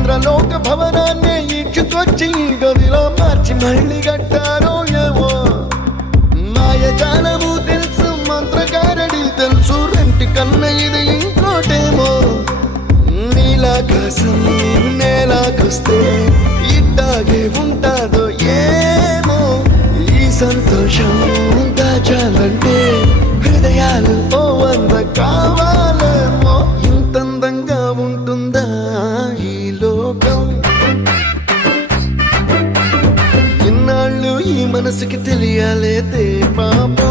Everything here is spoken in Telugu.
ఇంద్రలోక భవనాన్ని ఈడ్చుకొచ్చి గదిలో మార్చి మళ్ళీ కట్టారో ఏమో మాయజాలము తెలుసు మంత్రగారడి తెలుసు రెంటి కన్న ఇది ఇంకోటేమో నీలాకాశం నేలాకొస్తే ఇట్టాగే ఉంటాదో ఏమో ఈ సంతోషం దాచాలంటే హృదయాలు ఓ వంద కావాలేమో ఇంతందంగా ఉంటుందా ఈ లోకం ఇన్నాళ్ళు ఈ మనసుకి తెలియాలేదే పాపం